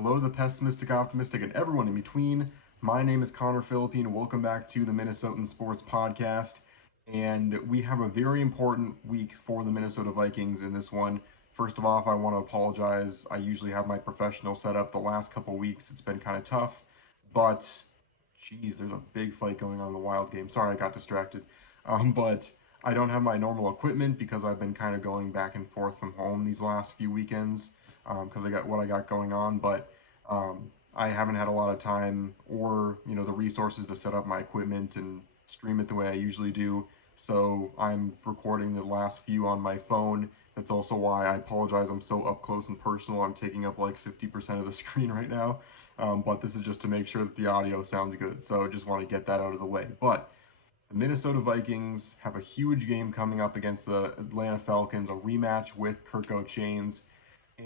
Hello to the pessimistic, optimistic, and everyone in between. My name is Connor Philippine. Welcome back to the Minnesotan Sports Podcast. And we have a very important week for the Minnesota Vikings in this one. First of all, I want to apologize. I usually have my professional setup. The last couple weeks, it's been kind of tough. But, geez, there's a big fight going on in the Wild game. Sorry, I got distracted. But I don't have my normal equipment because I've been kind of going back and forth from home these last few weekends because I got what I got going on. But I haven't had a lot of time or the resources to set up my equipment and stream it the way I usually do. So I'm recording the last few on my phone. That's also why I apologize. I'm so up close and personal. I'm taking up like 50% of the screen right now. But this is just to make sure that the audio sounds good. So I just want to get that out of the way. But the Minnesota Vikings have a huge game coming up against the Atlanta Falcons, a rematch with Kirko Chainz.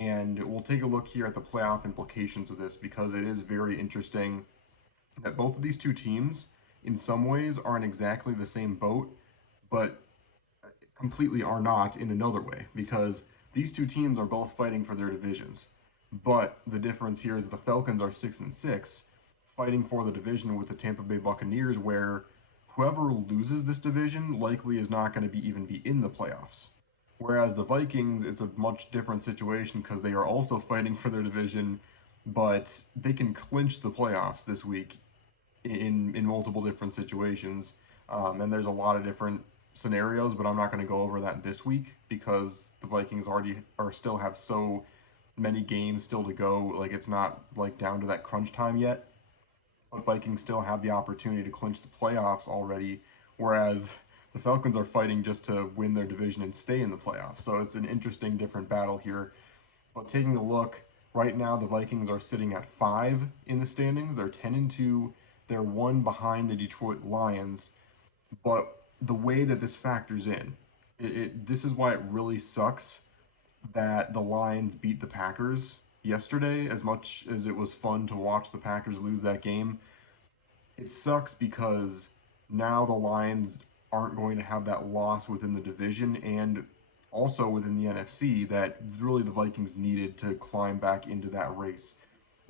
And we'll take a look here at the playoff implications of this because it is very interesting that both of these two teams, in some ways, are in exactly the same boat, but completely are not in another way because these two teams are both fighting for their divisions. But the difference here is that the Falcons are 6-6, fighting for the division with the Tampa Bay Buccaneers, where whoever loses this division likely is not going to even be in the playoffs. Whereas the Vikings, it's a much different situation because they are also fighting for their division, but they can clinch the playoffs this week in multiple different situations. And there's a lot of different scenarios, but I'm not going to go over that this week because the Vikings still have so many games still to go. Like it's not like down to that crunch time yet. But Vikings still have the opportunity to clinch the playoffs already, whereas the Falcons are fighting just to win their division and stay in the playoffs. So it's an interesting, different battle here. But taking a look, right now the Vikings are sitting at 5 in the standings. They're 10-2. They're 1 behind the Detroit Lions. But the way that this factors in, this is why it really sucks that the Lions beat the Packers yesterday. As much as it was fun to watch the Packers lose that game, it sucks because now the Lions aren't going to have that loss within the division and also within the NFC that really the Vikings needed to climb back into that race.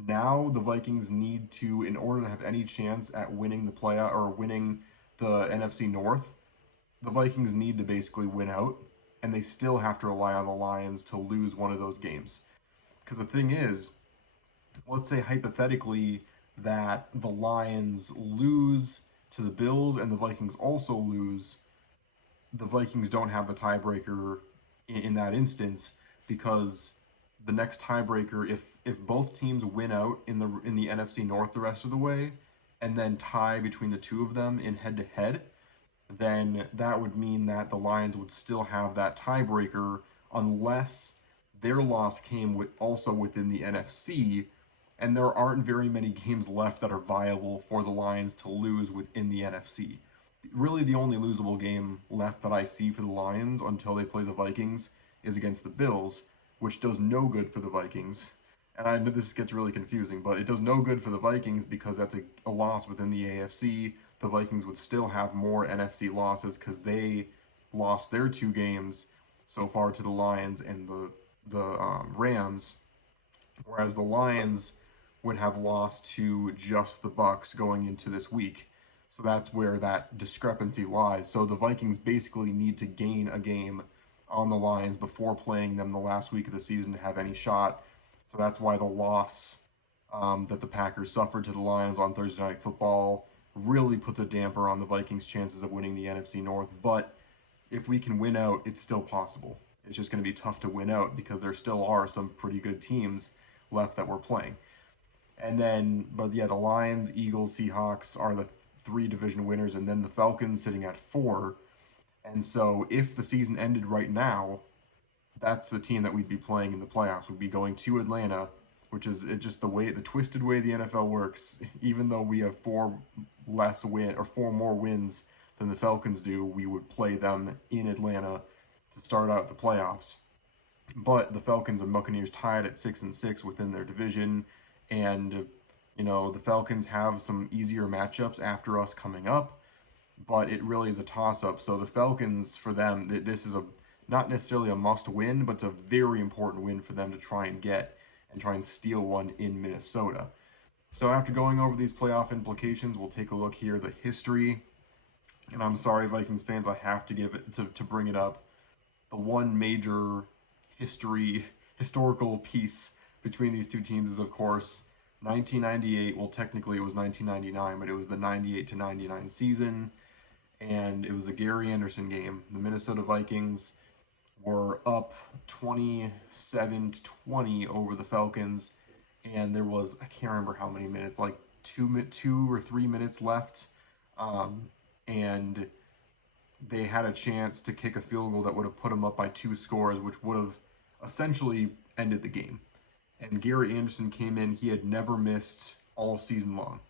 Now the Vikings need to, in order to have any chance at winning the playoff or winning the NFC North, the Vikings need to basically win out, and they still have to rely on the Lions to lose one of those games. Because the thing is, let's say hypothetically that the Lions lose to the Bills and the Vikings also lose, the Vikings don't have the tiebreaker in that instance because the next tiebreaker, if both teams win out in the NFC North the rest of the way, and then tie between the two of them in head-to-head, then that would mean that the Lions would still have that tiebreaker unless their loss came also within the NFC, and there aren't very many games left that are viable for the Lions to lose within the NFC. Really, the only losable game left that I see for the Lions until they play the Vikings is against the Bills, which does no good for the Vikings. And I know this gets really confusing, but it does no good for the Vikings because that's a loss within the AFC. The Vikings would still have more NFC losses because they lost their 2 games so far to the Lions and the Rams, whereas the Lions would have lost to just the Bucs going into this week. So that's where that discrepancy lies. So the Vikings basically need to gain a game on the Lions before playing them the last week of the season to have any shot. So that's why the loss that the Packers suffered to the Lions on Thursday Night Football really puts a damper on the Vikings' chances of winning the NFC North. But if we can win out, it's still possible. It's just going to be tough to win out because there still are some pretty good teams left that we're playing. And then, but yeah, the Lions, Eagles, Seahawks are the 3 division winners, and then the Falcons sitting at 4. And so if the season ended right now, that's the team that we'd be playing in the playoffs. We'd be going to Atlanta, which is just the twisted way the NFL works. Even though we have 4 more wins than the Falcons do, we would play them in Atlanta to start out the playoffs. But the Falcons and Buccaneers tied at 6-6 within their division, and the Falcons have some easier matchups after us coming up, but it really is a toss-up. So the Falcons, for them, this is not necessarily a must-win, but it's a very important win for them to try and get. and try and steal one in Minnesota. So after going over these playoff implications, we'll take a look here at the history. And I'm sorry, Vikings fans, I have to give it to bring it up. The one major historical piece between these two teams is, of course, 1998. Well, technically it was 1999, but it was the 98 to 99 season, and it was the Gary Anderson game. The Minnesota Vikings were up 27 to 20 over the Falcons, and there was, I can't remember how many minutes, like 2 or 3 minutes left, and they had a chance to kick a field goal that would have put them up by 2 scores, which would have essentially ended the game. And Gary Anderson came in; he had never missed all season long,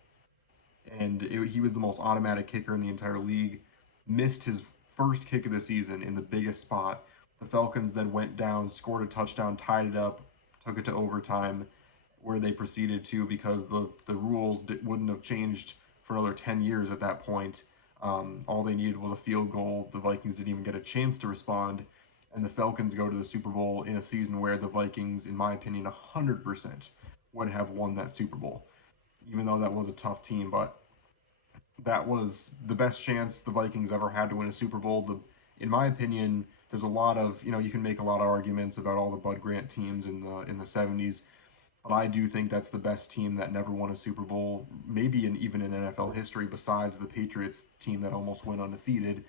and he was the most automatic kicker in the entire league. Missed his first kick of the season in the biggest spot. The Falcons then went down, scored a touchdown, tied it up, took it to overtime, where they proceeded to, because the rules wouldn't have changed for another 10 years at that point. All they needed was a field goal. The Vikings didn't even get a chance to respond, and the Falcons go to the Super Bowl in a season where the Vikings, in my opinion, 100% would have won that Super Bowl, even though that was a tough team. But that was the best chance the Vikings ever had to win a Super Bowl. In my opinion, there's a lot of, you can make a lot of arguments about all the Bud Grant teams in the 70s, but I do think that's the best team that never won a Super Bowl, maybe even in NFL history, besides the Patriots team that almost went undefeated.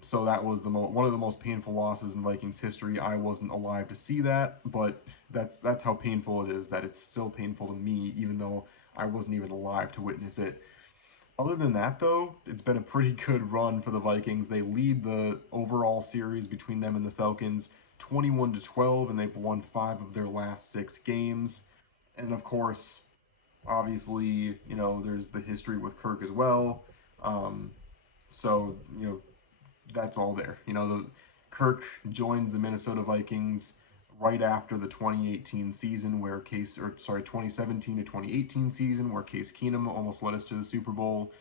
So that was one of the most painful losses in Vikings history. I wasn't alive to see that, but that's how painful it is. That it's still painful to me, even though I wasn't even alive to witness it. Other than that, though, it's been a pretty good run for the Vikings. They lead the overall series between them and the Falcons 21 to 12, and they've won 5 of their last 6 games. And of course, obviously, there's the history with Kirk as well. So, that's all there. Kirk joins the Minnesota Vikings right after the 2018 season, 2017 to 2018 season, where Case Keenum almost led us to the Super Bowl.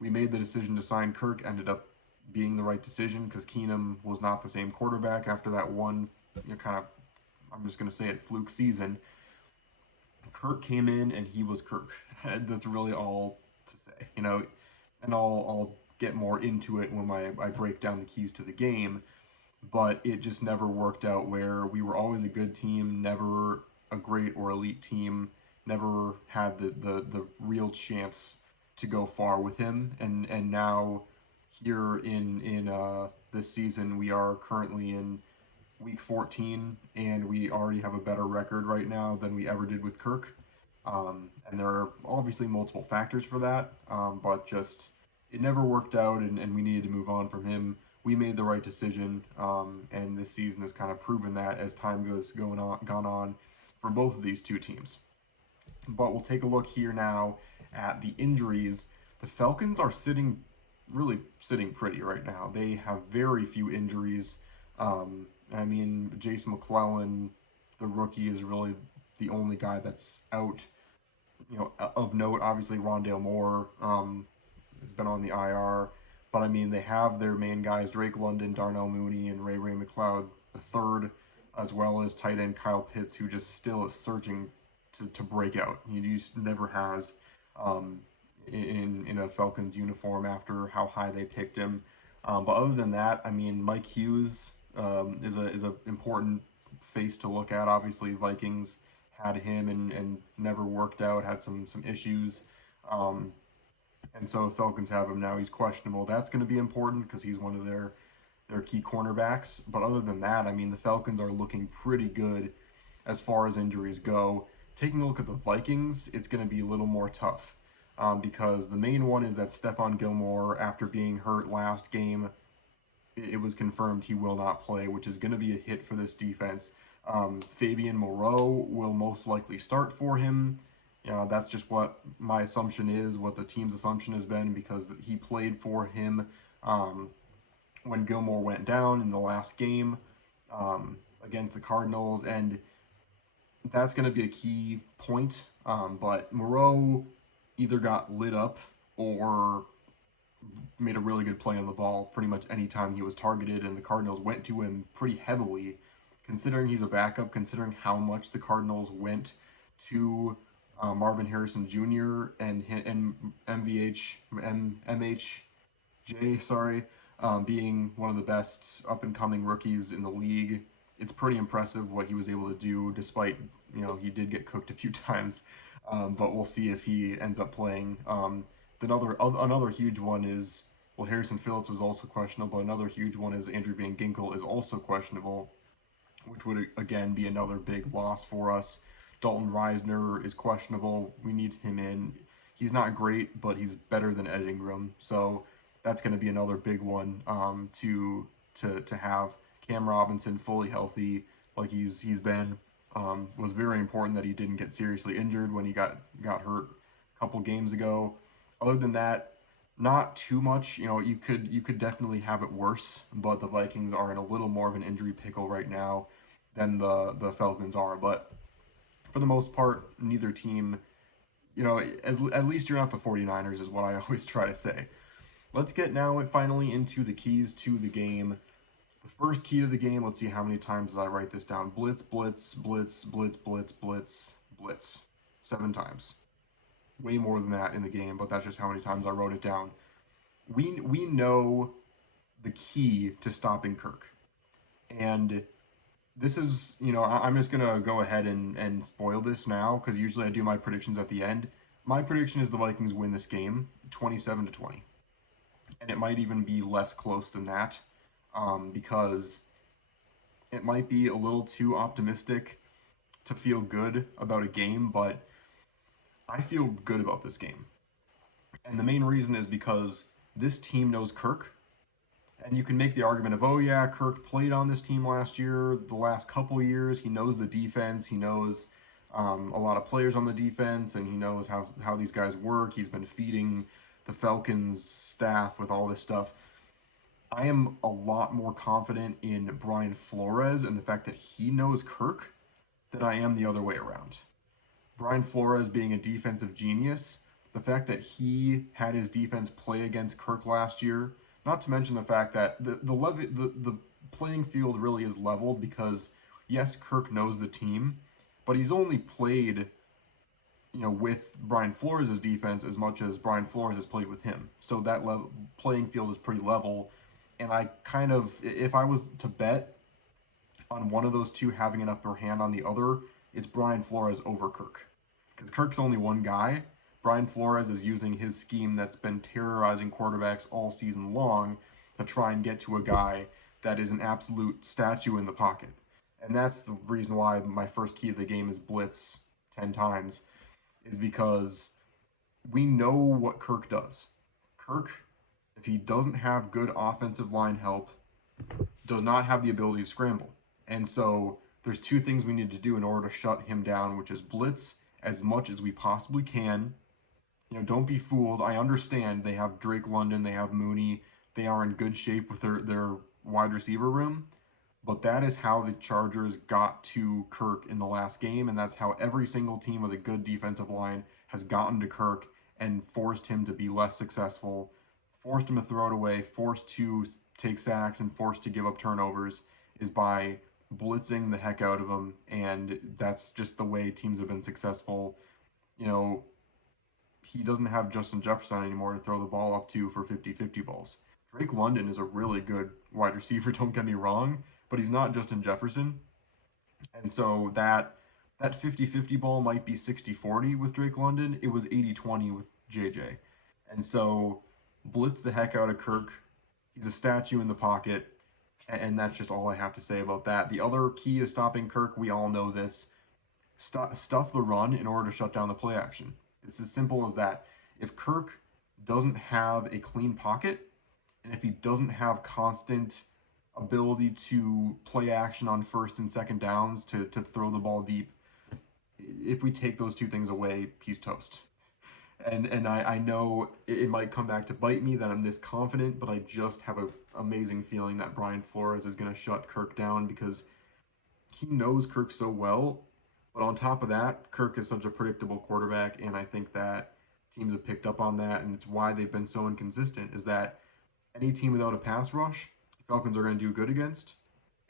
We made the decision to sign Kirk, ended up being the right decision because Keenum was not the same quarterback after that one, I'm just going to say it, fluke season. Kirk came in and he was Kirk. That's really all to say, and I'll get more into it when I break down the keys to the game. But it just never worked out, where we were always a good team, never a great or elite team, never had the real chance to go far with him. And now here in this season, we are currently in week 14, and we already have a better record right now than we ever did with Kirk. And there are obviously multiple factors for that, but just it never worked out, and we needed to move on from him. We made the right decision, and this season has kind of proven that as time gone on for both of these two teams. But we'll take a look here now at the injuries. The Falcons are really sitting pretty right now. They have very few injuries. Jason McClellan, the rookie, is really the only guy that's out, of note. Obviously, Rondale Moore has been on the IR. But they have their main guys, Drake London, Darnell Mooney, and Ray McLeod III, as well as tight end Kyle Pitts, who just still is searching to break out. He just never has in a Falcons uniform after how high they picked him. But other than that, Mike Hughes is a important face to look at. Obviously, Vikings had him and never worked out, had some issues. And so the Falcons have him now. He's questionable. That's going to be important because he's one of their key cornerbacks. But other than that, the Falcons are looking pretty good as far as injuries go. Taking a look at the Vikings, it's going to be a little more tough because the main one is that Stephon Gilmore, after being hurt last game, it was confirmed he will not play, which is going to be a hit for this defense. Fabian Moreau will most likely start for him. That's just what my assumption is, what the team's assumption has been, because he played for him when Gilmore went down in the last game against the Cardinals, and that's going to be a key point. But Moreau either got lit up or made a really good play on the ball pretty much any time he was targeted, and the Cardinals went to him pretty heavily considering he's a backup, considering how much the Cardinals went to Marvin Harrison Jr. and MHJ, sorry, being one of the best up and coming rookies in the league. It's pretty impressive what he was able to do, despite he did get cooked a few times. But we'll see if he ends up playing. Another huge one is, well, Harrison Phillips is also questionable. But another huge one is Andrew Van Ginkel is also questionable, which would again be another big loss for us. Dalton Reisner is questionable. We need him in. He's not great, but he's better than Ed Ingram. So that's going to be another big one to have. Cam Robinson fully healthy, like he's been. Was very important that he didn't get seriously injured when he got hurt a couple games ago. Other than that, not too much. You could definitely have it worse, but the Vikings are in a little more of an injury pickle right now than the Falcons are. But for the most part, neither team, at least you're not the 49ers, is what I always try to say. Let's get now finally into the keys to the game. The first key to the game, let's see how many times did I write this down. Blitz, blitz, blitz, blitz, blitz, blitz, blitz. 7 times. Way more than that in the game, but that's just how many times I wrote it down. We know the key to stopping Kirk. And this is, I'm just going to go ahead and spoil this now, because usually I do my predictions at the end. My prediction is the Vikings win this game 27-20. And it might even be less close than that, because it might be a little too optimistic to feel good about a game, but I feel good about this game. And the main reason is because this team knows Kirk. And you can make the argument of, oh yeah, Kirk played on this team last year, the last couple years. He knows the defense. He knows a lot of players on the defense, and he knows how these guys work. He's been feeding the Falcons staff with all this stuff. I am a lot more confident in Brian Flores and the fact that he knows Kirk than I am the other way around. Brian Flores being a defensive genius, the fact that he had his defense play against Kirk last year, not to mention the fact that the playing field really is leveled because, yes, Kirk knows the team, but he's only played with Brian Flores' defense as much as Brian Flores has played with him. So that playing field is pretty level. And I kind of, if I was to bet on one of those two having an upper hand on the other, it's Brian Flores over Kirk. Because Kirk's only one guy. Brian Flores is using his scheme that's been terrorizing quarterbacks all season long to try and get to a guy that is an absolute statue in the pocket. And that's the reason why my first key of the game is blitz 10 times, is because we know what Kirk does. Kirk, if he doesn't have good offensive line help, does not have the ability to scramble. And so there's 2 things we need to do in order to shut him down, which is blitz as much as we possibly can. Don't be fooled. I understand they have Drake London, they have Mooney, they are in good shape with their wide receiver room, but that is how the Chargers got to Kirk in the last game, and that's how every single team with a good defensive line has gotten to Kirk and forced him to be less successful, forced him to throw it away, forced to take sacks, and forced to give up turnovers, is by blitzing the heck out of him, and that's just the way teams have been successful. He doesn't have Justin Jefferson anymore to throw the ball up to for 50-50 balls. Drake London is a really good wide receiver, don't get me wrong, but he's not Justin Jefferson. And so that 50-50 ball might be 60-40 with Drake London. It was 80-20 with JJ. And so blitz the heck out of Kirk. He's a statue in the pocket. And that's just all I have to say about that. The other key to stopping Kirk, we all know this, stuff the run in order to shut down the play action. It's as simple as that. If Kirk doesn't have a clean pocket, and if he doesn't have constant ability to play action on first and second downs to throw the ball deep, if we take those 2 things away, he's toast. And I know it might come back to bite me that I'm this confident, but I just have an amazing feeling that Brian Flores is going to shut Kirk down because he knows Kirk so well. But on top of that, Kirk is such a predictable quarterback, and I think that teams have picked up on that, and it's why they've been so inconsistent, is that any team without a pass rush, the Falcons are going to do good against,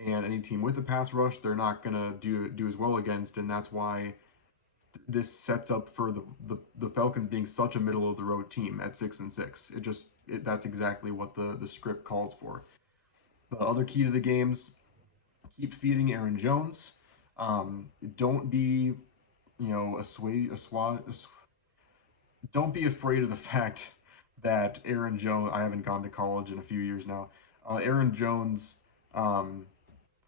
and any team with a pass rush, they're not gonna do as well against, and that's why this sets up for the Falcons being such a middle of the road team at 6-6. That's exactly what the script calls for. The other key to the games: keep feeding Aaron Jones. Don't be don't be afraid of the fact that Aaron Jones. I haven't gone to college in a few years now. Aaron Jones um,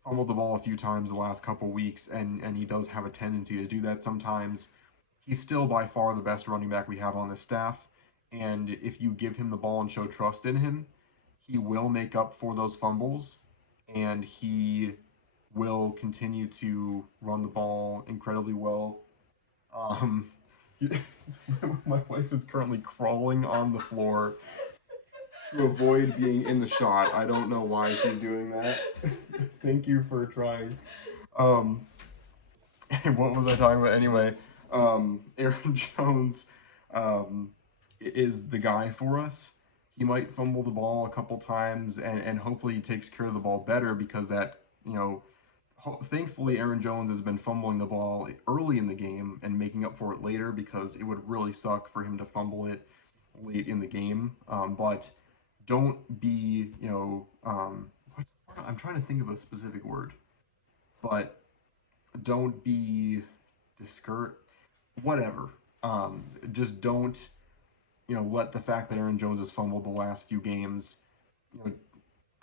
fumbled the ball a few times the last couple weeks, and he does have a tendency to do that sometimes. He's still by far the best running back we have on this staff, and if you give him the ball and show trust in him, he will make up for those fumbles, and he will continue to run the ball incredibly well. Um, my wife is currently crawling on the floor to avoid being in the shot. I don't know why she's doing that. Thank you for trying. Um, what was I talking about anyway? Aaron Jones um, is the guy for us. He might fumble the ball a couple times, and hopefully he takes care of the ball better because that, thankfully Aaron Jones has been fumbling the ball early in the game and making up for it later because it would really suck for him to fumble it late in the game. But don't be, I'm trying to think of a specific word, but don't be discouraged. Whatever. Just don't, let the fact that Aaron Jones has fumbled the last few games, you know,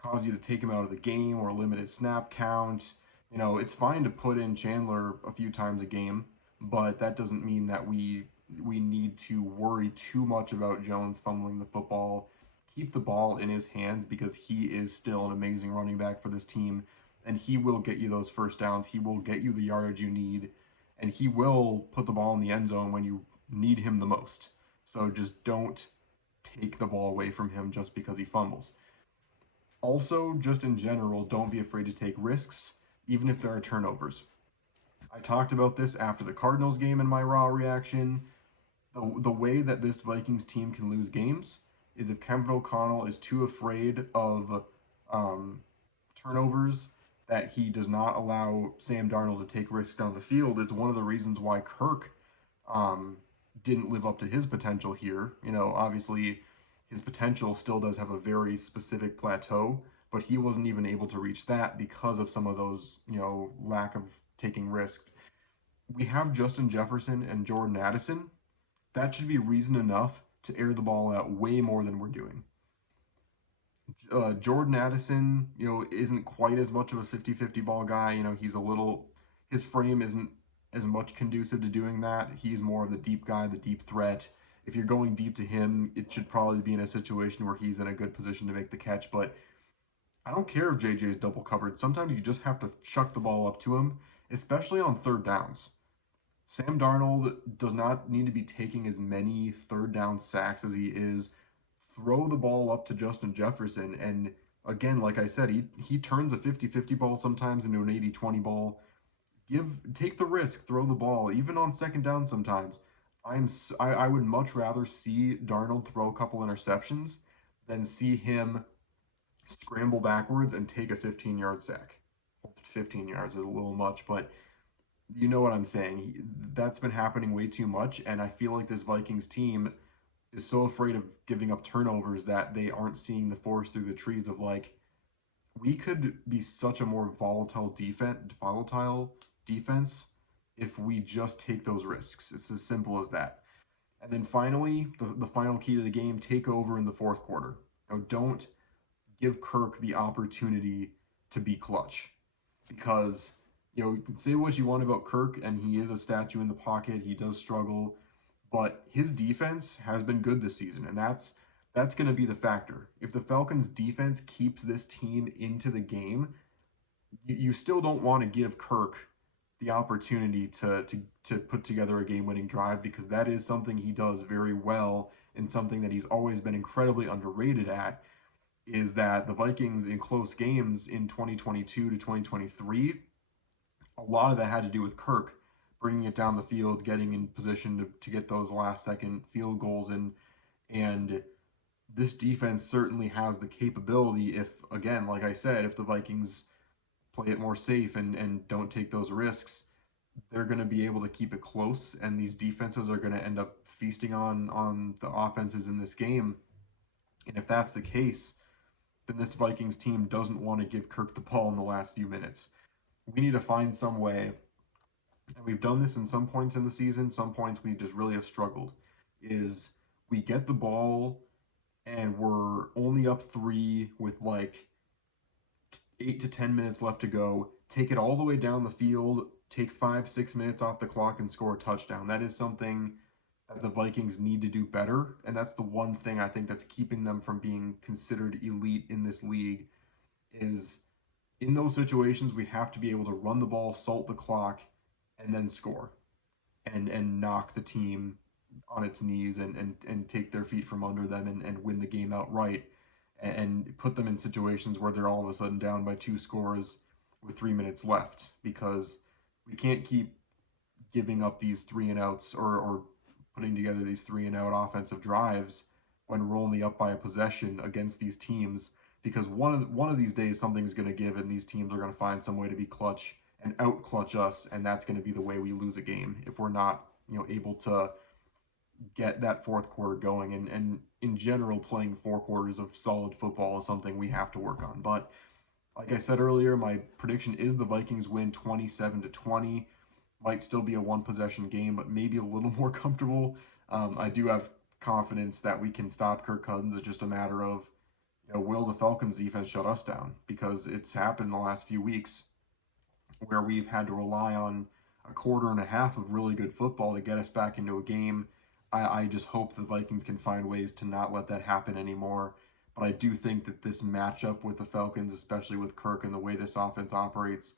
cause you to take him out of the game or limit his snap count. It's fine to put in Chandler a few times a game, but that doesn't mean that we need to worry too much about Jones fumbling the football. Keep the ball in his hands because he is still an amazing running back for this team, and he will get you those first downs. He will get you the yardage you need, and he will put the ball in the end zone when you need him the most. So just don't take the ball away from him just because he fumbles. Also, just in general, don't be afraid to take risks, even if there are turnovers. I talked about this after the Cardinals game in my raw reaction. The way that this Vikings team can lose games is if Kevin O'Connell is too afraid of um, turnovers that he does not allow Sam Darnold to take risks down the field. It's one of the reasons why Kirk um, didn't live up to his potential here. Obviously, his potential still does have a very specific plateau, but he wasn't even able to reach that because of some of those, lack of taking risks. We have Justin Jefferson and Jordan Addison. That should be reason enough to air the ball out way more than we're doing. Jordan Addison, isn't quite as much of a 50-50 ball guy. His frame isn't as much conducive to doing that. He's more of the deep guy, the deep threat. If you're going deep to him, it should probably be in a situation where he's in a good position to make the catch. But I don't care if JJ is double covered. Sometimes you just have to chuck the ball up to him, especially on third downs. Sam Darnold does not need to be taking as many third down sacks as he is. Throw the ball up to Justin Jefferson. And again, like I said, he turns a 50-50 ball sometimes into an 80-20 ball. Take the risk, throw the ball, even on second down sometimes. I would much rather see Darnold throw a couple interceptions than see him scramble backwards and take a 15-yard sack. 15 yards is a little much, but you know what I'm saying. That's been happening way too much, and I feel like this Vikings team is so afraid of giving up turnovers that they aren't seeing the forest through the trees of like, we could be such a more volatile defense if we just take those risks. It's as simple as that. And then finally, the final key to the game: take over in the fourth quarter. Don't give Kirk the opportunity to be clutch, because you can say what you want about Kirk, and he is a statue in the pocket. He does struggle, but his defense has been good this season, and that's going to be the factor. If the Falcons' defense keeps this team into the game, you still don't want to give Kirk the opportunity to put together a game-winning drive, because that is something he does very well, and something that he's always been incredibly underrated at, is that the Vikings in close games in 2022 to 2023, a lot of that had to do with Kirk bringing it down the field, getting in position to get those last second field goals. And this defense certainly has the capability, if, again, like I said, if the Vikings play it more safe and don't take those risks, they're going to be able to keep it close, and these defenses are going to end up feasting on the offenses in this game. And if that's the case, then this Vikings team doesn't want to give Kirk the ball in the last few minutes. We need to find some way, and we've done this in some points in the season, some points we just really have struggled, is we get the ball and we're only up 3 with like 8 to 10 minutes left to go, take it all the way down the field, take 5, 6 minutes off the clock, and score a touchdown. That is something that the Vikings need to do better, and that's the one thing I think that's keeping them from being considered elite in this league. Is in those situations we have to be able to run the ball, salt the clock, and then score, and knock the team on its knees and take their feet from under them and win the game outright, and put them in situations where they're all of a sudden down by 2 scores with 3 minutes left, because we can't keep giving up these three and outs, or putting together these three and out offensive drives when we're only up by a possession against these teams, because one of these days something's going to give and these teams are going to find some way to be clutch and out clutch us, and that's going to be the way we lose a game if we're not able to get that fourth quarter going. And in general, playing 4 quarters of solid football is something we have to work on. But like I said earlier, my prediction is the Vikings win 27-20. Might still be a one possession game, but maybe a little more comfortable. I do have confidence that we can stop Kirk Cousins. It's just a matter of, will the Falcons defense shut us down? Because it's happened the last few weeks where we've had to rely on a quarter and a half of really good football to get us back into a game. I just hope the Vikings can find ways to not let that happen anymore. But I do think that this matchup with the Falcons, especially with Kirk and the way this offense operates,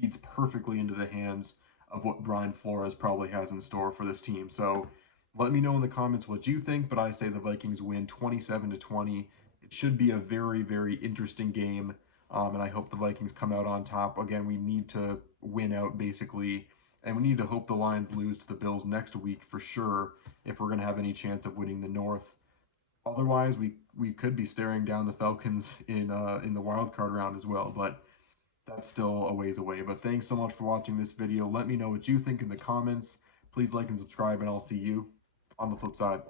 feeds perfectly into the hands of what Brian Flores probably has in store for this team. So let me know in the comments what you think, but I say the Vikings win 27-20. It should be a very, very interesting game, and I hope the Vikings come out on top. Again, we need to win out, basically, and we need to hope the Lions lose to the Bills next week for sure if we're going to have any chance of winning the North. Otherwise, we could be staring down the Falcons in the wild card round as well, but that's still a ways away. But thanks so much for watching this video. Let me know what you think in the comments. Please like and subscribe, and I'll see you on the flip side.